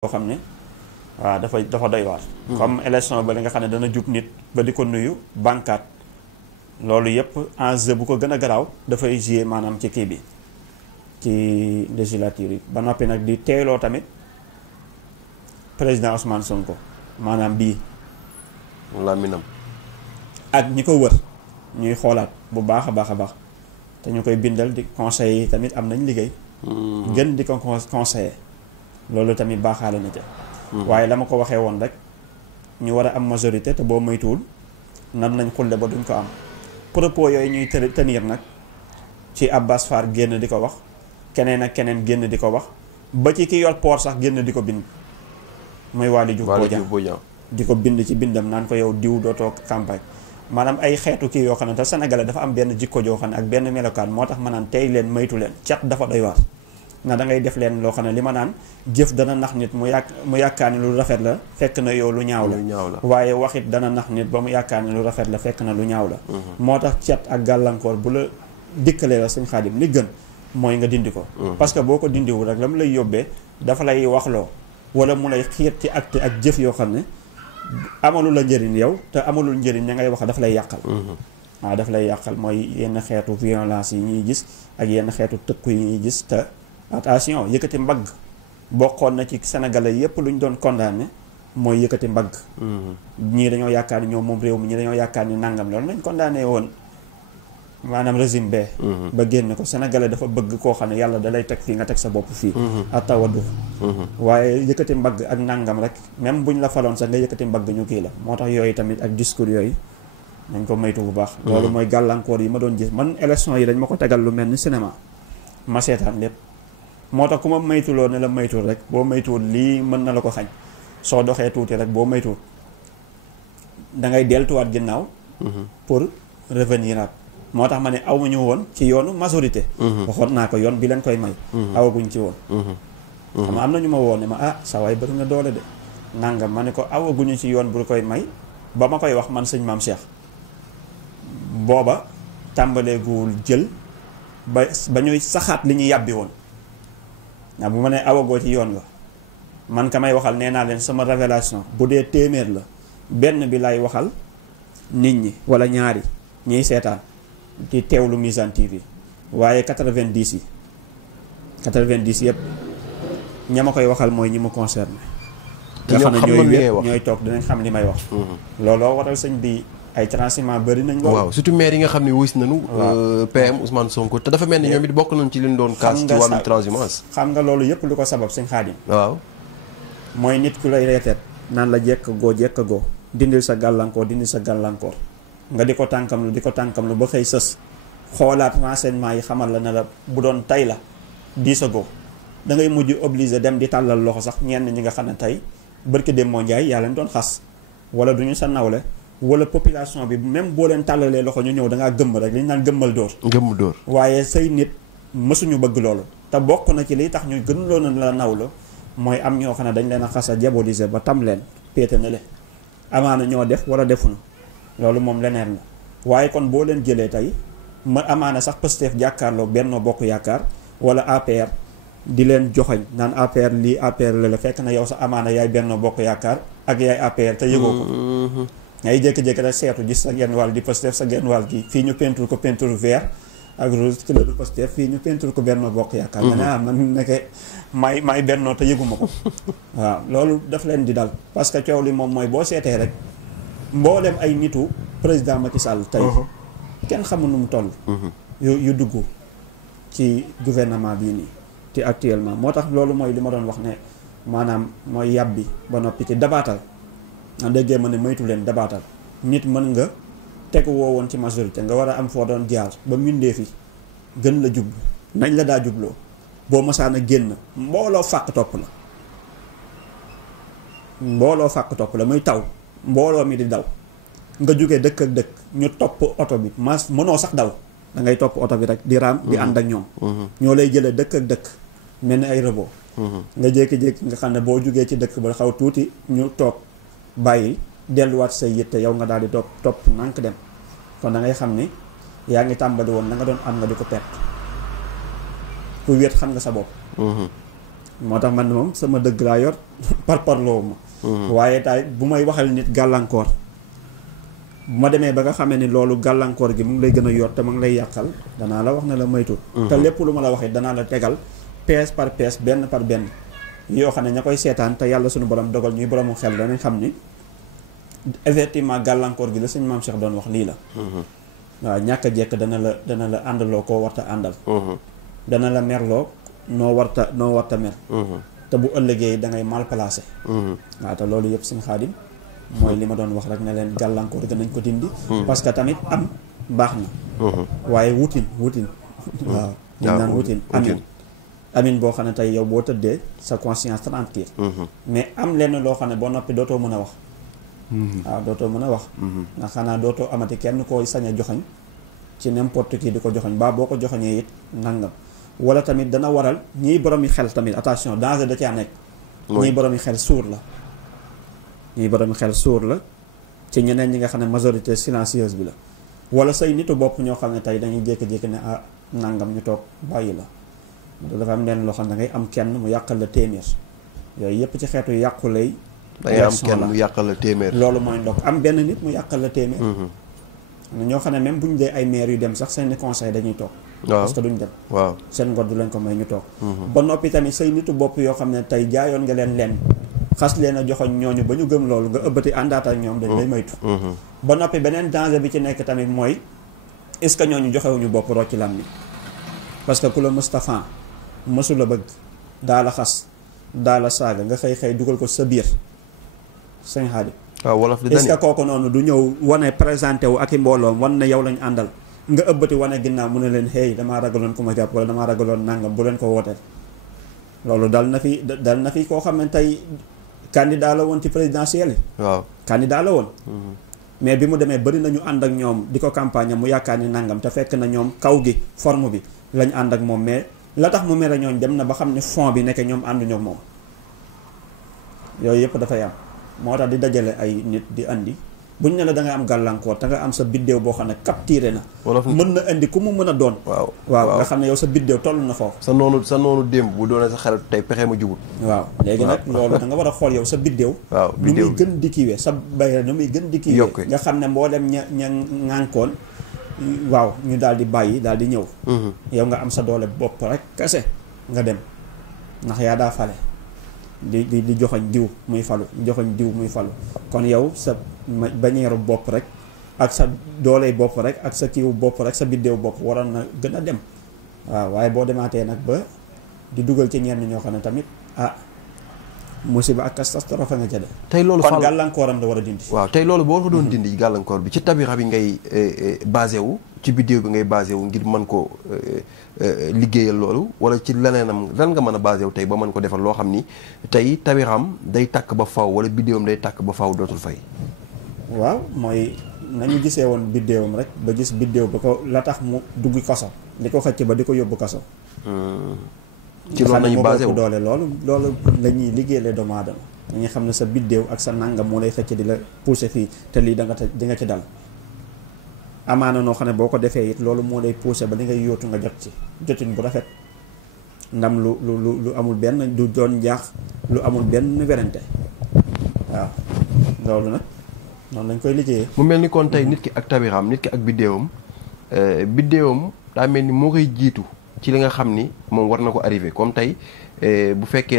boo xam ne waaw dafa doy waar. comme élection ba li nga xam ne dana jub nit ba di ko nuyu bankaat loolu yëpp enjeu bu ko gën a garaaw dafay jouer maanaam ci kii bi ci législature yi ba noppi nag di teeloo tamit président Ousmane Sonko maanaam bii làmminam ak ñi ko wër ñuy xoolaat bu baax a baax a baax te ñu koy bindal di conseiller yi tamit am nañ liggéey gën di ko conseiller loolu tamit baaxaale na ca waaye la ma ko waxee woon rek ñu war a am majorité te boo moytuwul nan nañ xulle ba duñ ko am propos yooyu ñuy tenir nag ci Abbas Fall génn di ko wax keneen ak keneen génn di ko wax ba ci ki yor port sax génn di ko bind muy Waly Diouf Bodian di ko bind ci bindam naan ko yow diw dootoo campagne maanaam ay xeetu kii yoo xam ne te sénégalais dafa am benn jikko joo xam ne ak benn melokaan moo tax ma naan tey leen maytu leen cat dafa doy waar na da ngay def leen loo xam ne li ma naan jëf dana nax nit mu yaakaar ni lu rafet la fekk na yow lu ñaaw la waaye waxit dana nax nit ba mu yaakaar ni lu rafet la fekk na lu ñaaw la moo tax cat ak gàllankoor bu la dikkalee la sëñ Xaadim li gën mooy nga dindi ko parce que boo ko dindiwul rek la mu lay yóbbee dafa lay waxloo wala mu lay xiir ci acte ak jëf yoo xam ne amalu la njëriñ yow te amalul njëriñ ña ngay wax daf lay yàqal waaw daf lay yàqal mooy yenn xeetu violence yi ñuy gis ak yenn xeetu tëkku yi ñuy gis te attention yëkkati mbagg bokkoon na ci sénégalais yépp lu ñu doon condamné mooy yëkkati mbagg ñii dañoo yaakaar ni ñoom moom réew mi ñii dañoo yaakaar ni nangam loolu lañ condamné woon maanaam régime bee ba génn ko sénégalais dafa bëgg koo xam ne yàlla da lay teg fii nga teg sa bopp fii attawadu waaye yëkkati mbagg ak nangam rek même buñ la faloon sax nga yëkkati mbagg ñu kii la moo tax yooyu tamit ak discours yooyu nañ ko maytu bu baax loolu mooy gàllankoor yi ma doon gis man élection yi dañ ma ko tegal lu mel ni cinéma ma seetaan lépp moo tax ku ma maytuloo ne la maytul rek boo maytuwul lii mën na la ko xañ soo doxee tuuti rek boo maytuwul dangay deltuwaat ginnaaw pour revenir at moo tax ma ne awuñu woon ci yoonu majorité waxoon naa ko yoon bi leen koy may awaguñ ci woon xam nga am na ñu ma woon ne ma sa waay bëri na doole de nangam ma ne ko awaguñu ci yoon bu koy may ba ma koy wax man sëñ Maam Cheikh booba tàmbaleeguwul jël ba ñuy saxaat li ñu yàbbi woon ndax bu ma nee awagoo ci yoon la man ka may waxal nee naa leen sama révélation bu dee téeméer la benn bi lay waxal nit ñi wala ñaari ñiy seetaan ci teewlu Mizane TV waaye 90 yi 90 yëpp ña ma koy waxal mooy ñi mu concerné nga xam ne ñooy toog dinañ xam li may wax looloo waral sëñ bi ay transhumants bëri nañ loolu waaw surtout maire yi nga xam ne wuys nañu PM Ousmane Sonko te dafa mel ni ñoom it bokk nañ ci leen doon kaas ci wàllu transhumance xam nga loolu yëpp lu ko sabab sëñ Xaadim waaw mooy nit ku lay reeteet naan la jekk goo dindil sa gàllankoor nga di ko tànkamlu ba xëy sës xoolaat renseignement yi xamal la ne la bu doon tey la diisagoo da ngay mujj obligé dem di tàllal loxo sax ñenn ñi nga xam ne tey barki dem moo njaay yaa leen doon xas wala du ñu sa nawle wala population bi même boo leen tàllalee loxo ñu ñëw da ngaa gëmm rek li ñu naan gëmmal dóor waaye say nit mësuñu bëgg loolu te bokk na ci liy tax ñu gën loona la nawla mooy am ñoo xam ne dañ leen a xas a diaboliser ba tam leen péete na le amaana ñoo def wala defuñu loolu moom leneen la waaye kon boo leen jëlee tey ma amaana sax Pastef jàkkaarloo Benno Bokk Yaakaar wala APR di leen joxoñ naan APR lii APR la fekk na yow sax amaana yaay Benno Bokk Yaakaar ak yaay APR te yëgoo ko ngay jékki-jékki rek seetu gis sa genn wàll di Pastef sa genn wàll gi fii ñu peinture ko peinture vert ak rouge couleur du Pastef fii ñu peinture ko Benno Bokk Yaakaar nga ne man nekke may Benno te yëguma ko waaw loolu daf leen di dal parce que coow li moom mooy boo seetee rek mboolem ay nitu président Macky Sall tey kenn xamul nu mu toll yu dugg ci gouvernement bii nii te actuellement moo tax loolu mooy li ma doon wax ne maanaam mooy yàbbi ba noppi ci dabaatal a déggee ma ne moytu leen dabaatal nit mën nga tegu woo woon ci majorité nga war a am foo doon jaar ba mbindee fi gën la jublu nañ la daa jubloo boo masaan a génn mbooloo fàq topp la muy taw mbooloo mi di daw nga jógee dëkk ak dëkk ñu topp oto bi mënoo sax daw da ngay topp oto bi rek di raam di ànd ak ñoom ñoo lay jëlee dëkk ak dëkk mel ni ay robot nga jékki-jékki nga xam ne boo jógee ci dëkk ba xaw tuuti ñu toog bàyyi delluwaat say yitte yow nga daal di topp nànk dem kon da ngay xam ni yaa ngi tàmbali woon la nga doon am nga di ko perte ku wéet xam nga sa bopp moo tax man moom sama dëgg laa yor parparloo ma waaye tay bu may waxal nit gàllankoor bu ma demee ba nga xamee ni loolu gàllankoor gi mu ngi lay gën a yor te mu ngi lay yàqal danaa la wax ne la moytu te lépp lu ma la waxee danaa la tegal pièce par pièce benn par benn yoo xam ne ña koy seetaan te yàlla suñu borom dogal ñuy boromu xel danañ xam ni effectivement gàllankoor gi la sëñ Maam Cheikh doon wax lii la waaw ñàkk a jekk dana la àndaloo koo warta àndal dana la merloo noo warta mer te bu ëllëgee da ngay mal placé waaw te loolu yëpp sëñ Xaadim mooy li ma doon wax rek ne leen gàllankoor gi nañ ko dindi parce que tamit am baax na waaye wutin waaw dañ naan wutin amin boo xam ne tey yow boo tëddee sa conscience tranquille mais am lenn loo xam ne boo noppi dootoo mën a wax waaw dootoo mën a wax ndax xanaa dootoo amati kenn koo sañ a joxoñ ci n'importe qui di ko joxoñ baa boo ko joxoñee it nangam wala tamit dana waral ñiy borom yi xel tamit attention danger da caa nekk ñiy borom yi xel suur la ñiy borom yi xel suur la ci ñeneen ñi nga xam ne majorité silencieuse bi la wala say nitu bopp ñoo xam ne tey dañuy jékki-jékki ne ah nangam ñu toog bàyyi la dafa am leen loo xam ne da ngay am kenn mu yàqal la téeméer yooyu yëpp ci xeetu yàqu lay da ngay am kenn mu yàqal la téeméer loolu mooy ndox am benn nit mu yàqal la téeméer ñoo xam ne même bu ñu dee ay maire yu dem sax seen conseil dañuy toog parce que duñ dem waaw seen ngor du leen ko may ñu toog ba noppi tamit say nitu bopp yoo xam ne tey jaayoon nga leen xas leen a joxoñ ñooñu ba ñu gëm loolu nga ëbbati àndaat ak ñoom dañ lay moytu ba noppi beneen danger bi ci nekk tamit mooy est-ce que ñooñu joxewuñu bopp rocc lam ni parce que ku la Moustapha mësu la bëgg daa la xas daa la saaga nga xëy dugal ko sa biir sëñ Xaadim waaw wolof est-ce que kooku noonu du ñëw wane présenté wu ak i mbooloom wan ne yow lañu àndal nga ëbbati wane ginnaaw mu ne leen hey damaa ragaloon ku ma jàpp wala damaa ragaloon nangam bu leen ko wooteel loolu dal na fi koo xam ne tey candidat la woon ci présidentielle yi waaw candidat la woon mais bi mu demee bari nañu ànd ak ñoom di ko campagne mu yaakaar ni nangam te fekk na ñoom kaw gi forme bi lañ ànd ak moom mais la tax mu mere ñooñ dem na ba xam ne fond bi nekk ñoom ànduñu ak moom yooyu yëpp dafay am moo tax di dajale ay nit di andi buñ ne la da nga am gàllankoor te nga am sa biddéew boo xam ne capturé na mën na indi ku mu mën a doon waaw nga xam ne yow sa biddéew toll na foofu sa noonu démb bu doonee sa xarit tey pexe ma jubut waaw léegi nag loolu da nga war a xool yow sa biddéew nu muy gën di kiiwee sa bayre nu muy gën di kiiwee nga xam ne mboolem ña ŋànkoon waaw ñu daal di bàyyi daal di ñëw yow nga am sa doole bopp rek kese nga dem ndax yaa daa fale di joxoñ diw muy falu joxoñ diw muy falu kon yow sa bañeeru bopp rek ak sa dooley bopp rek ak sa kiiwu bopp rek sa biddéew bopp waroon na gën a dem waaw waaye boo demaatee nag ba di dugal ci ñenn ñoo xam ne tamit musiba ak catastrophe nga ca de tey loolu kon gàllankooram la war a dindi waaw tey loolu boo ko doon dindi gàllankoor bi ci tabira bi ngay basé wu ci biddéew bi ngay basé wu ngir mën ko liggéeyal loolu wala ci leneenam lan nga mën a basé wu tey ba mën ko defal loo xam ni tey tabiraam day tàkk ba faw wala biddéewam day tàkk ba faw dootul fay waaw mooy nañu gisee woon biddéewam rek ba gis biddéew ba ko la tax mu dugg kaso li ko xëcc ba di ko yóbbu kaso ci loolu nañu basé wu doole loolu la ñuy liggéeyale doomu aadama dañuy xam ne sa biddéew ak sa nangam moo lay xëcc di la pousser fii te lii di nga ci dal amaana noo xam ne boo ko defee it loolu moo lay pousser ba li ngay yóotu nga jot ci jotin bu rafet ndam lu amul benn du doon njaax lu amul benn werante waaw loolu nag noonu lañ koy liggéeyee. mu mel ni kon tey nit ki ak tabiraam nit ki ak biddéewam daa mel ni moo koy jiitu ci li nga xam ni moom war na ko arrivé comme tey bu fekkee